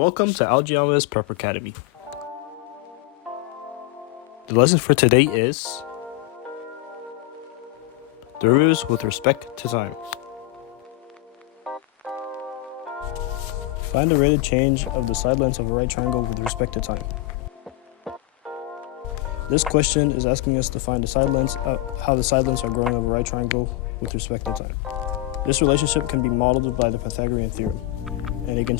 Welcome to Algebra Prep Academy. The lesson for today is derivatives with respect to time. Find the rate of change of the side lengths of a right triangle with respect to time. This question is asking us to find the side lengths, how the side lengths are growing of a right triangle with respect to time. This relationship can be modeled by the Pythagorean theorem, and it can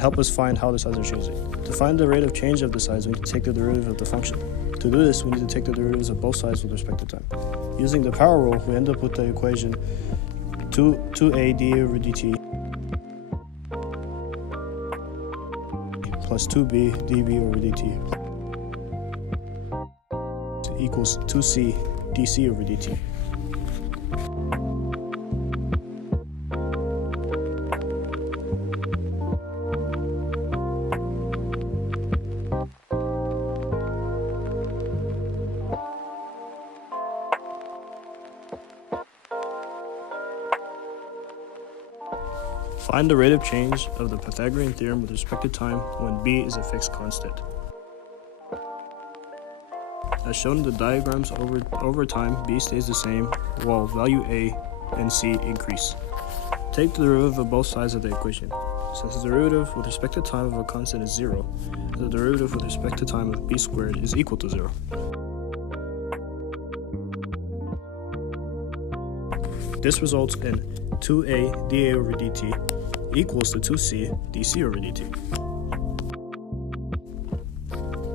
help us find how the sides are changing. To find the rate of change of the sides, we need to take the derivative of the function. To do this, we need to take the derivatives of both sides with respect to time. Using the power rule, we end up with the equation 2a dA over dt plus 2b dv over dt equals 2c dc over dt. Find the rate of change of the Pythagorean theorem with respect to time when b is a fixed constant. As shown in the diagrams, over time, b stays the same while value a and c increase. Take the derivative of both sides of the equation. Since the derivative with respect to time of a constant is 0, the derivative with respect to time of b squared is equal to 0. This results in 2a dA over dt equals to 2c dc over dt.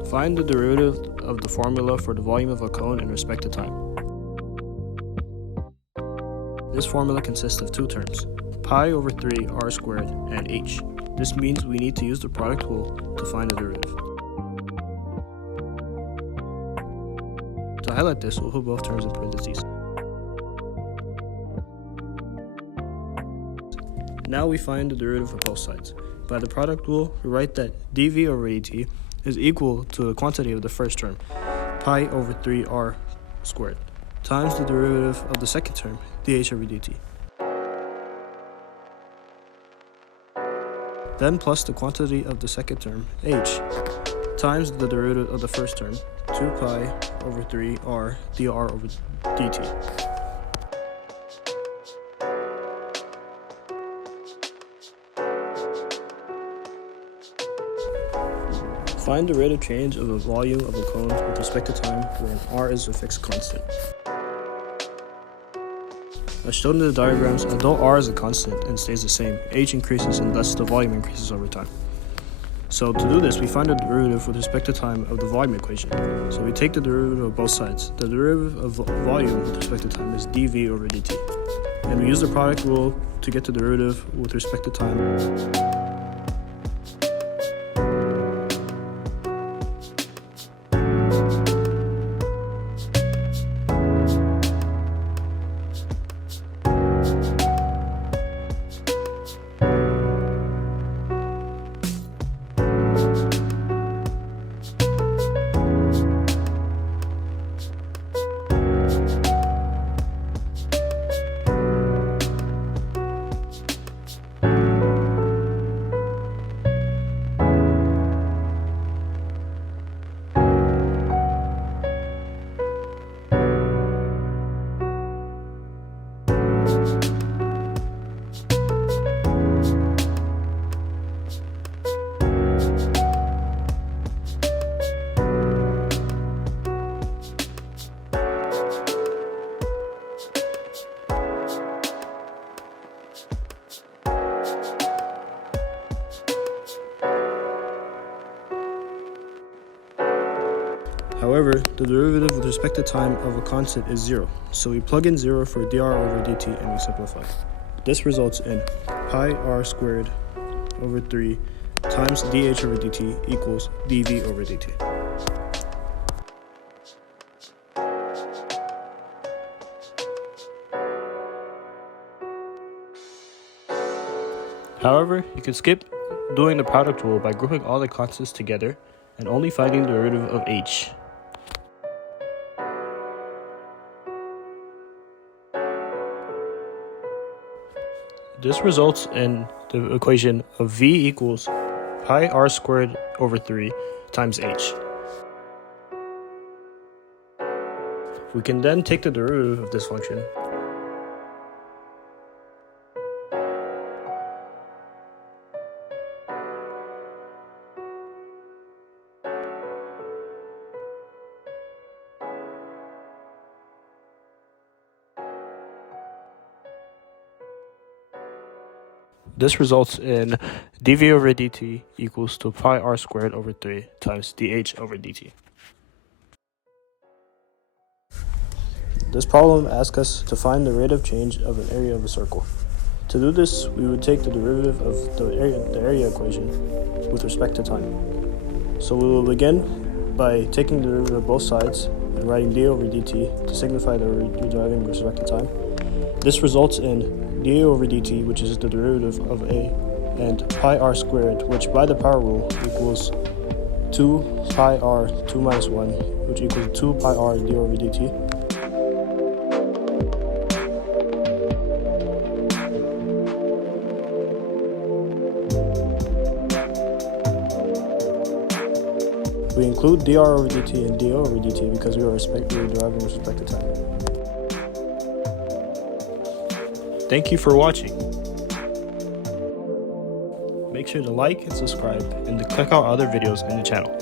Find the derivative of the formula for the volume of a cone in respect to time. This formula consists of two terms, pi over 3 r squared and h. This means we need to use the product rule to find the derivative. To highlight this, we'll put both terms in parentheses. Now we find the derivative of both sides. By the product rule, we write that dv over dt is equal to the quantity of the first term, pi over 3r squared, times the derivative of the second term, dh over dt. Then plus the quantity of the second term, h, times the derivative of the first term, 2 pi over 3r dr over dt. Find the rate of change of the volume of a cone with respect to time when r is a fixed constant. As shown in the diagrams, although r is a constant and stays the same, h increases and thus the volume increases over time. So to do this, we find the derivative with respect to time of the volume equation. So we take the derivative of both sides. The derivative of volume with respect to time is dv over dt. And we use the product rule to get the derivative with respect to time. However, the derivative with respect to time of a constant is 0, so we plug in 0 for dr over dt and we simplify. This results in pi r squared over 3 times dh over dt equals dv over dt. However, you can skip doing the product rule by grouping all the constants together and only finding the derivative of h. This results in the equation of v equals pi r squared over 3 times h. We can then take the derivative of this function This results in dv over dt equals to pi r squared over 3 times dh over dt. This problem asks us to find the rate of change of an area of a circle. To do this, we would take the derivative of the area equation with respect to time. So we will begin by taking the derivative of both sides and writing d over dt to signify that we're deriving with respect to time. This results in dA over dt, which is the derivative of a, and pi r squared, which by the power rule equals 2 pi r 2 minus 1, which equals 2 pi r d over dt. We include dr over dt and dA over dt because we are deriving with respect to time. Thank you for watching. Make sure to like and subscribe and to click out other videos in the channel.